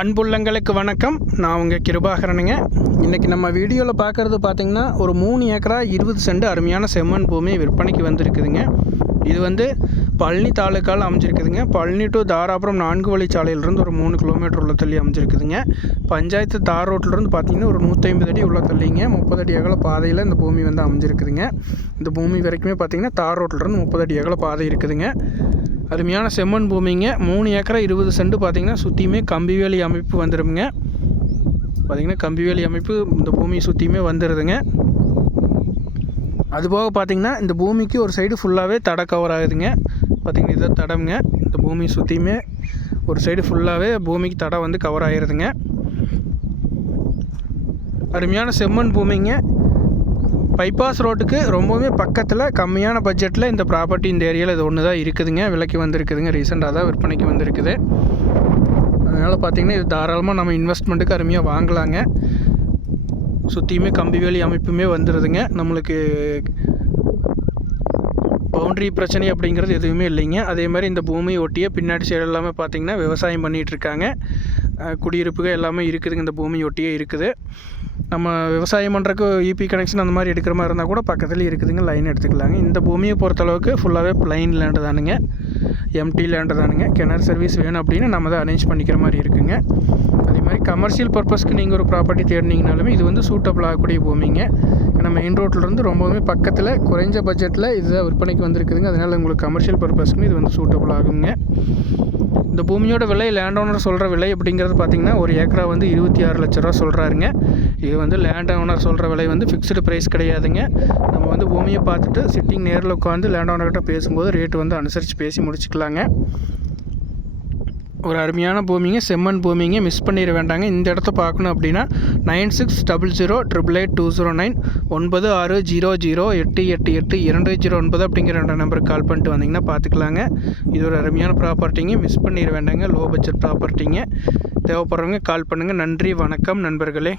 அன்புள்ளங்களுக்கு வணக்கம். நான் உங்கள் கிருபாகரனுங்க. இன்றைக்கி நம்ம வீடியோவில் பார்க்குறது பார்த்திங்கன்னா ஒரு 3 ஏக்கரா 20 சென்ட் அருமையான செம்மண் பூமி விற்பனைக்கு வந்திருக்குதுங்க. இது வந்து பழனி தாலுக்காவில் அமைஞ்சிருக்குதுங்க. பழனி டு தாராபுரம் 4 வழிச்சாலையிலிருந்து ஒரு 3 கிலோமீட்டர் உள்ள தள்ளி அமைஞ்சிருக்குதுங்க. பஞ்சாயத்து தார் ரோட்டிலிருந்து பார்த்திங்கன்னா ஒரு 150 அடி உள்ள தள்ளிங்க 30 அடி அகல பாதையில் இந்த பூமி வந்து அமைஞ்சிருக்குதுங்க. இந்த பூமி வரைக்குமே பார்த்திங்கன்னா தார் ரோட்டிலிருந்து 30 அடி அகல பாதை இருக்குதுங்க. அருமையான செம்மண் பூமிங்க. 3 ஏக்கரா 20 சென்ட் பார்த்திங்கன்னா சுற்றியுமே கம்பிவேலி அமைப்பு வந்துடுங்க. பார்த்திங்கன்னா கம்பிவேலி அமைப்பு இந்த பூமியை சுற்றியுமே வந்துடுதுங்க. அதுபோக பார்த்திங்கன்னா இந்த பூமிக்கு ஒரு சைடு ஃபுல்லாகவே தடை கவர் ஆகுதுங்க. பார்த்திங்கன்னா இதை தடம்ங்க. இந்த பூமியை சுற்றியுமே ஒரு சைடு ஃபுல்லாகவே பூமிக்கு தடை வந்து கவர் ஆகிடுதுங்க. அருமையான செம்மண் பூமிங்க. பைபாஸ் ரோட்டுக்கு ரொம்பவே பக்கத்தில் கம்மியான பட்ஜெட்டில் இந்த ப்ராப்பர்ட்டி இந்த ஏரியாவில் இது ஒன்று தான் இருக்குதுங்க. விலைக்கு வந்திருக்குதுங்க. ரீசெண்டாக தான் விற்பனைக்கு வந்திருக்குது. அதனால் பார்த்திங்கன்னா இது தாராளமாக நம்ம இன்வெஸ்ட்மெண்ட்டுக்கு அருமையாக வாங்கலாங்க. சுற்றியுமே கம்பிவேலி அமைப்புமே வந்துடுதுங்க. நம்மளுக்கு பவுண்ட்ரி பிரச்சனை அப்படிங்கிறது எதுவுமே இல்லைங்க. அதே மாதிரி இந்த பூமியை ஒட்டியே பின்னாடி சைடு எல்லாமே பார்த்திங்கன்னா விவசாயம் பண்ணிகிட்ருக்காங்க. குடியிருப்புகள் எல்லாமே இருக்குதுங்க. இந்த பூமி ஒட்டியே இருக்குது. நம்ம விவசாயம் பண்ணுறக்கு இபி கனெக்ஷன் அந்த மாதிரி எடுக்கிற மாதிரி இருந்தால் கூட பக்கத்துலேயே இருக்குதுங்க. லைன் எடுத்துக்கலாங்க. இந்த பூமியை பொறுத்தளவுக்கு ஃபுல்லாகவே பிளைன் லேண்டு தானுங்க. எம்டி லேண்டு தானுங்க. கிணறு சர்வீஸ் வேணும் அப்படின்னா நம்ம தான் அரேஞ்ச் பண்ணிக்கிற மாதிரி இருக்குங்க. அதே மாதிரி கமர்ஷியல் பர்பஸ்க்கு நீங்கள் ஒரு ப்ராப்பர்ட்டி தேடினீங்கனாலுமே இது வந்து சூட்டபிள் ஆகக்கூடிய பூமிங்க. ஏன்னா மெயின் ரோட்லேருந்து ரொம்பவுமே பக்கத்தில் குறைஞ்ச பட்ஜெட்டில் இதுதான் விற்பனைக்கு வந்திருக்குதுங்க. அதனால் உங்களுக்கு கமர்ஷியல் பர்பஸ்க்குமே இது வந்து சூட்டபிள் ஆகுங்க. இந்த பூமியோட விலை லேண்ட் ஓனர் சொல்கிற விலை அப்படிங்கிறது பார்த்திங்கன்னா ஒரு ஏக்கரா வந்து 26 லட்ச ரூபா சொல்கிறாருங்க. இது வந்து லேண்ட் ஓனர் சொல்கிற விலை வந்து ஃபிக்ஸ்டு ப்ரைஸ் கிடையாதுங்க. நம்ம வந்து பூமியை பார்த்துட்டு சிட்டிங் நேரில் உட்காந்து லேண்ட் ஓனர்கிட்ட பேசும்போது ரேட்டு வந்து அனுசரித்து பேசி முடிச்சுக்கலாங்க. ஒரு அருமையான பூமிங்க. செம்மண் பூமிங்க. மிஸ் பண்ணிட வேண்டாங்க. இந்த இடத்த பார்க்கணும் அப்படின்னா 9600888209 9600888209 அப்படிங்கிற 2 நம்பருக்கு கால் பண்ணிட்டு வந்தீங்கன்னா பார்த்துக்கலாங்க. இது ஒரு அருமையான ப்ராப்பர்ட்டிங்க. மிஸ் பண்ணிட வேண்டாங்க. லோ பட்ஜெட் ப்ராப்பர்ட்டிங்க. தேவைப்படுறவங்க கால் பண்ணுங்கள். நன்றி, வணக்கம் நண்பர்களே.